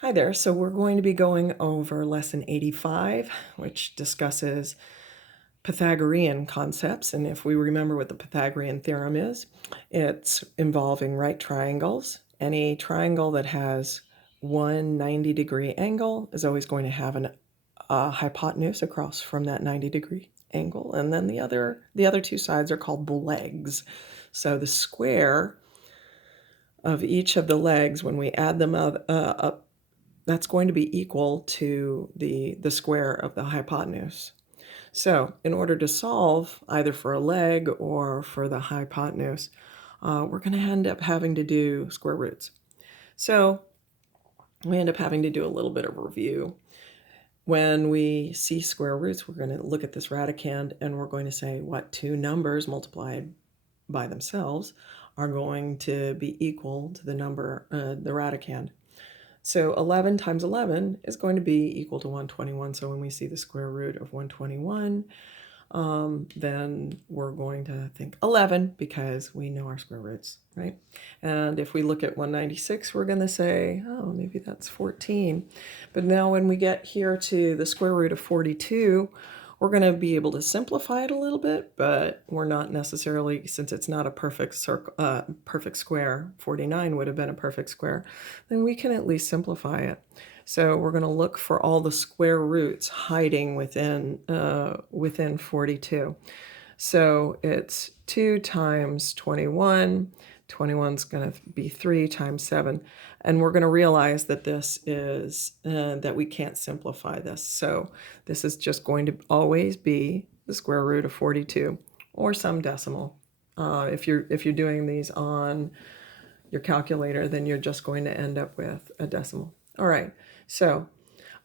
Hi there. So we're going to be going over lesson 85, which discusses Pythagorean concepts. And if we remember what the Pythagorean theorem is, it's involving right triangles. Any triangle that has one 90-degree angle is always going to have a hypotenuse across from that 90-degree angle. And then the other two sides are called the legs. So the square of each of the legs, when we add them up, that's going to be equal to the square of the hypotenuse. So in order to solve either for a leg or for the hypotenuse, we're going to end up having to do square roots. So we end up having to do a little bit of review. When we see square roots, we're going to look at this radicand and we're going to say what two numbers multiplied by themselves are going to be equal to the number, the radicand. So 11 times 11 is going to be equal to 121. So when we see the square root of 121, then we're going to think 11 because we know our square roots, right? And if we look at 196, we're going to say, oh, maybe that's 14. But now when we get here to the square root of 42, we're going to be able to simplify it a little bit, but we're not necessarily, since it's not a perfect perfect square, 49 would have been a perfect square, then we can at least simplify it. So we're going to look for all the square roots hiding within 42. So it's 2 times 21. 21 is going to be 3 times 7. And we're going to realize that this is, that we can't simplify this. So this is just going to always be the square root of 42 or some decimal. If you're doing these on your calculator, then you're just going to end up with a decimal. All right, so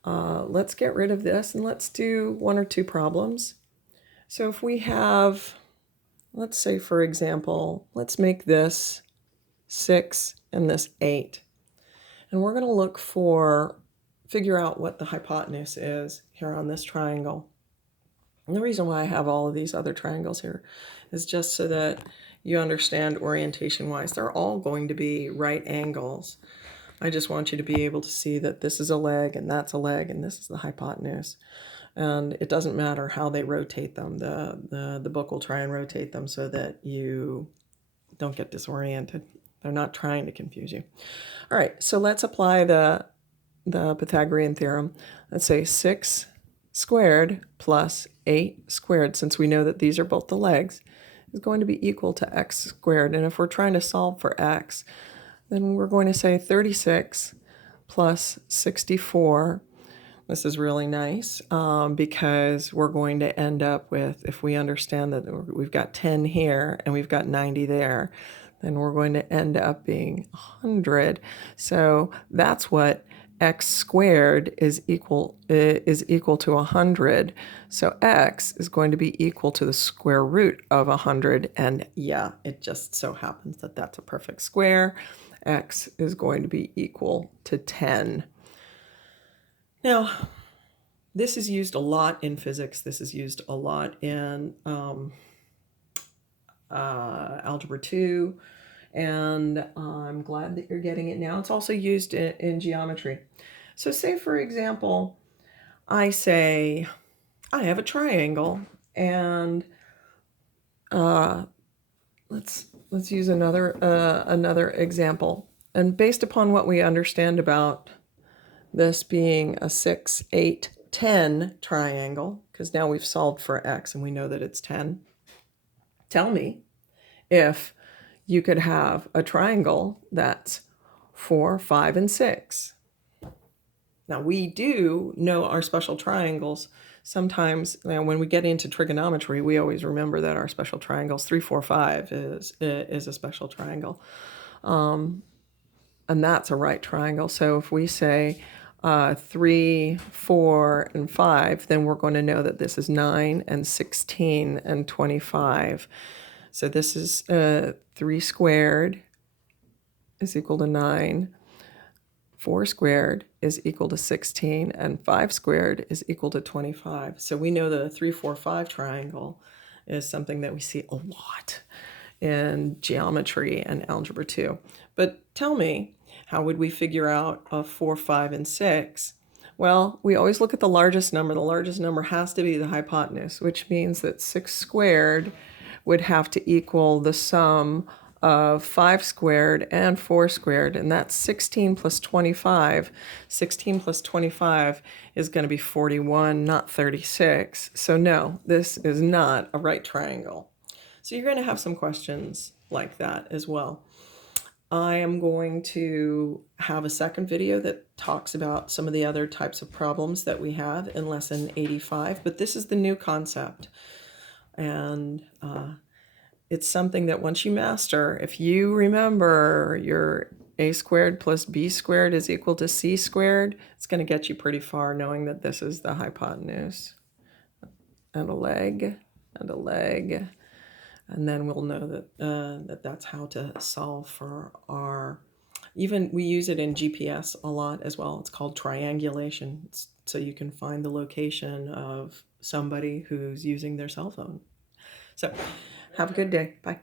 let's get rid of this and let's do one or two problems. So if we have, let's say for example, let's make this 6 and this 8. And we're going to figure out what the hypotenuse is here on this triangle. And the reason why I have all of these other triangles here is just so that you understand orientation-wise. They're all going to be right angles. I just want you to be able to see that this is a leg and that's a leg and this is the hypotenuse. And it doesn't matter how they rotate them. The book will try and rotate them so that you don't get disoriented. They're not trying to confuse you. All right, so let's apply the Pythagorean theorem. Let's say 6 squared plus 8 squared, since we know that these are both the legs, is going to be equal to x squared. And if we're trying to solve for x, then we're going to say 36 plus 64. This is really nice because we're going to end up with, if we understand that we've got 10 here and we've got 90 there, then we're going to end up being 100. So that's what x squared is equal to 100. So x is going to be equal to the square root of 100. And yeah, it just so happens that that's a perfect square. X is going to be equal to 10. Now, this is used a lot in physics. This is used a lot in Algebra 2. And I'm glad that you're getting it now. It's also used in geometry. So say, for example, I say I have a triangle, and let's use another example. And based upon what we understand about this being a 6, 8, 10 triangle, because now we've solved for x and we know that it's 10, tell me if you could have a triangle that's 4, 5, and 6. Now, we do know our special triangles. Sometimes when we get into trigonometry, we always remember that our special triangles, 3, 4, 5 is a special triangle. And that's a right triangle. So if we say 3, 4, and 5, then we're going to know that this is 9 and 16 and 25. So this is 3 squared is equal to 9. 4 squared is equal to 16, and 5 squared is equal to 25. So we know the 3, 4, 5 triangle is something that we see a lot in geometry and algebra 2. But tell me, How would we figure out a 4, 5, and 6? Well, we always look at the largest number. The largest number has to be the hypotenuse, which means that 6 squared would have to equal the sum of 5 squared and 4 squared, and that's 16 plus 25. 16 plus 25 is going to be 41, not 36. So no, this is not a right triangle. So you're going to have some questions like that as well. I am going to have a second video that talks about some of the other types of problems that we have in lesson 85, but this is the new concept. And it's something that once you master, if you remember your a squared plus b squared is equal to c squared, it's going to get you pretty far knowing that this is the hypotenuse. And a leg, and a leg. And then we'll know that that's how to solve for our, even we use it in GPS a lot as well. It's called triangulation. So you can find the location of somebody who's using their cell phone. So have a good day. Bye.